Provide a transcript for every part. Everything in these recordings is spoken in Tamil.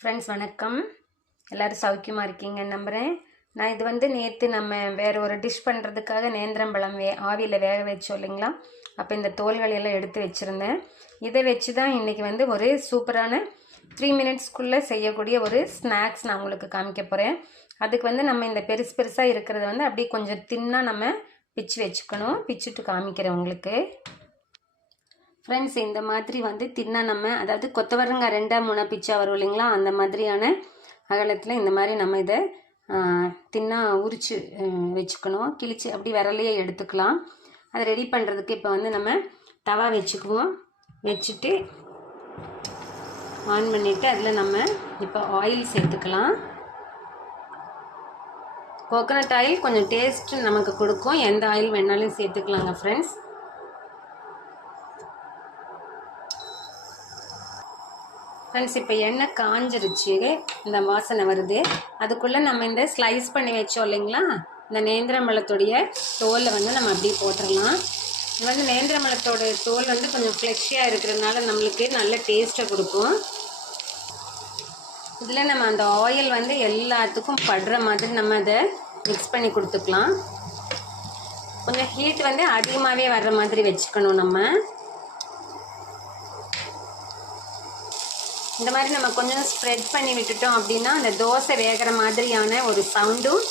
ஃப்ரெண்ட்ஸ் வணக்கம். எல்லோரும் சௌக்கியமாக இருக்கீங்கன்னு நம்புகிறேன். நான் இது நேற்று நம்ம வேறு ஒரு டிஷ் பண்ணுறதுக்காக நேந்திரம்பழம் ஆவியில் வேக வச்சோம் இல்லைங்களா. அப்போ இந்த தோல்கள் எல்லாம் எடுத்து வச்சுருந்தேன். இதை வச்சு தான் இன்றைக்கி ஒரு சூப்பரான 3 மினிட்ஸ்க்குள்ளே செய்யக்கூடிய ஒரு ஸ்நாக்ஸ் நான் உங்களுக்கு காமிக்க போகிறேன். அதுக்கு நம்ம இந்த பெருசாக இருக்கிறத அப்படியே கொஞ்சம் தின்னாக நம்ம பிச்சு வச்சுக்கணும். பிச்சுட்டு காமிக்கிறேன் உங்களுக்கு. ஃப்ரெண்ட்ஸ், இந்த மாதிரி தின்னா நம்ம அதாவது கொத்தவரங்காய் 2-3 பிச்சா வரும் இல்லைங்களா, அந்த மாதிரியான அகலத்தில் இந்த மாதிரி நம்ம இதை தின்னா உரித்து வச்சுக்கணும். கிழிச்சு அப்படி விரலையே எடுத்துக்கலாம். அதை ரெடி பண்ணுறதுக்கு இப்போ நம்ம தவா வச்சுக்குவோம். வச்சுட்டு ஆன் பண்ணிவிட்டு அதில் நம்ம இப்போ ஆயில் சேர்த்துக்கலாம். கோகோனட் ஆயில் கொஞ்சம் டேஸ்ட் நமக்கு கொடுக்கும். எந்த ஆயில் வேணாலும் சேர்த்துக்கலாங்க ஃப்ரெண்ட்ஸ். இப்போ எண்ணெய் காஞ்சிருச்சு, இந்த வாசனை வருது. அதுக்குள்ளே நம்ம இந்த ஸ்லைஸ் பண்ணி வச்சோம் இல்லைங்களா, இந்த நேந்திரம்பழத்துடைய தோலை நம்ம அப்படியே போட்டுடலாம். இது நேந்திரம்பழத்தோட தோல் கொஞ்சம் ஃப்ளெஷியாக இருக்கிறதுனால நம்மளுக்கு நல்ல டேஸ்ட்டை கொடுக்கும். இதில் நம்ம அந்த ஆயில் எல்லாத்துக்கும் படுற மாதிரி நம்ம அதை மிக்ஸ் பண்ணி கொடுத்துக்கலாம். கொஞ்சம் ஹீட் அதிகமாகவே வர்ற மாதிரி வச்சுக்கணும். நம்ம இந்த மாதிரி நம்ம கொஞ்சம் ஸ்ப்ரெட் பண்ணி விட்டுட்டோம் அப்படின்னா அந்த தோசை வேகிற மாதிரியான ஒரு சவுண்டும்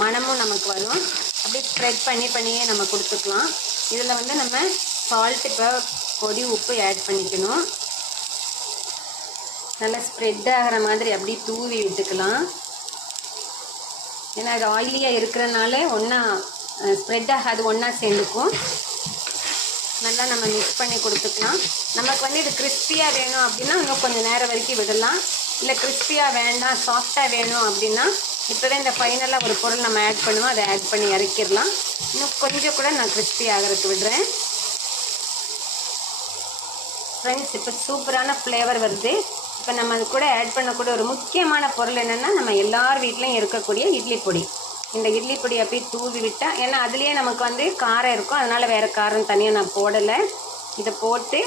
மணமும் நமக்கு வரும். அப்படியே ஸ்ப்ரெட் பண்ணியே நம்ம கொடுத்துக்கலாம். இதில் நம்ம சால்ட், இப்போ பொடி, உப்பு ஆட் பண்ணிக்கணும். நல்லா ஸ்ப்ரெட் ஆகிற மாதிரி அப்படியே தூவி விட்டுக்கலாம். ஏன்னா அது ஆயிலியாக இருக்கிறனால ஒன்றா ஸ்ப்ரெட் ஆகாது, ஒன்றா சேர்ந்துக்கும். நல்லா நம்ம மிக்ஸ் பண்ணி கொடுத்துக்கலாம். நமக்கு இது கிறிஸ்பியாக வேணும் அப்படின்னா இன்னும் கொஞ்சம் நேரம் வரைக்கும் விடலாம். இல்லை கிறிஸ்பியாக வேண்டாம், சாஃப்டாக வேணும் அப்படின்னா இப்போவே இந்த ஃபைனலாக ஒரு பொருள் நம்ம ஆட் பண்ணுவோம், அதை ஆட் பண்ணி இறக்கிடலாம். இன்னும் கொஞ்சம் கூட நான் கிறிஸ்பி ஆகிறதுக்கு விடுறேன். ஃப்ரெண்ட்ஸ், இப்போ சூப்பரான ஃப்ளேவர் வருது. இப்போ நம்ம அது கூட ஆட் பண்ணக்கூடிய ஒரு முக்கியமான பொருள் என்னென்னா, நம்ம எல்லார் வீட்லேயும் இருக்கக்கூடிய இட்லி பொடி. இந்த இட்லி பொடி அப்படியே தூவி விட்டால், ஏன்னா அதுலேயே நமக்கு காரம் இருக்கும், அதனால் வேறு காரம் தனியாக நான் போடலை. இதை போட்டு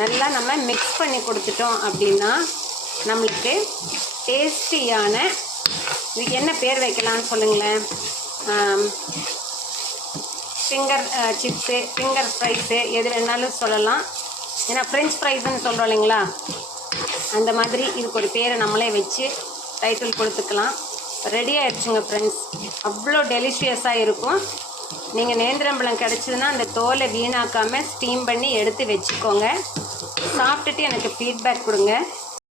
நல்லா நம்ம மிக்ஸ் பண்ணி கொடுத்துட்டோம் அப்படின்னா நம்மளுக்கு டேஸ்டியான, இதுக்கு என்ன பேர் வைக்கலான்னு சொல்லுங்களேன். ஃபிங்கர் சிப்ஸு, ஃபிங்கர் ஃப்ரைஸு, எது வேணாலும் சொல்லலாம். ஏன்னா ஃப்ரெஞ்ச் ஃப்ரைஸ்ன்னு சொல்கிறோம் இல்லைங்களா, அந்த மாதிரி இதுக்கு ஒரு பேரை நம்மளே வச்சு டைட்டில் கொடுத்துக்கலாம். ரெடி ஆகிடுச்சுங்க ஃப்ரெண்ட்ஸ். அவ்வளோ டெலிஷியஸாக இருக்கும். நீங்கள் நேந்திரம்பழம் கிடச்சிதுன்னா அந்த தோலை வீணாக்காமல் ஸ்டீம் பண்ணி எடுத்து வச்சுக்கோங்க. சாப்பிட்டுட்டு எனக்கு ஃபீட்பேக் கொடுங்க.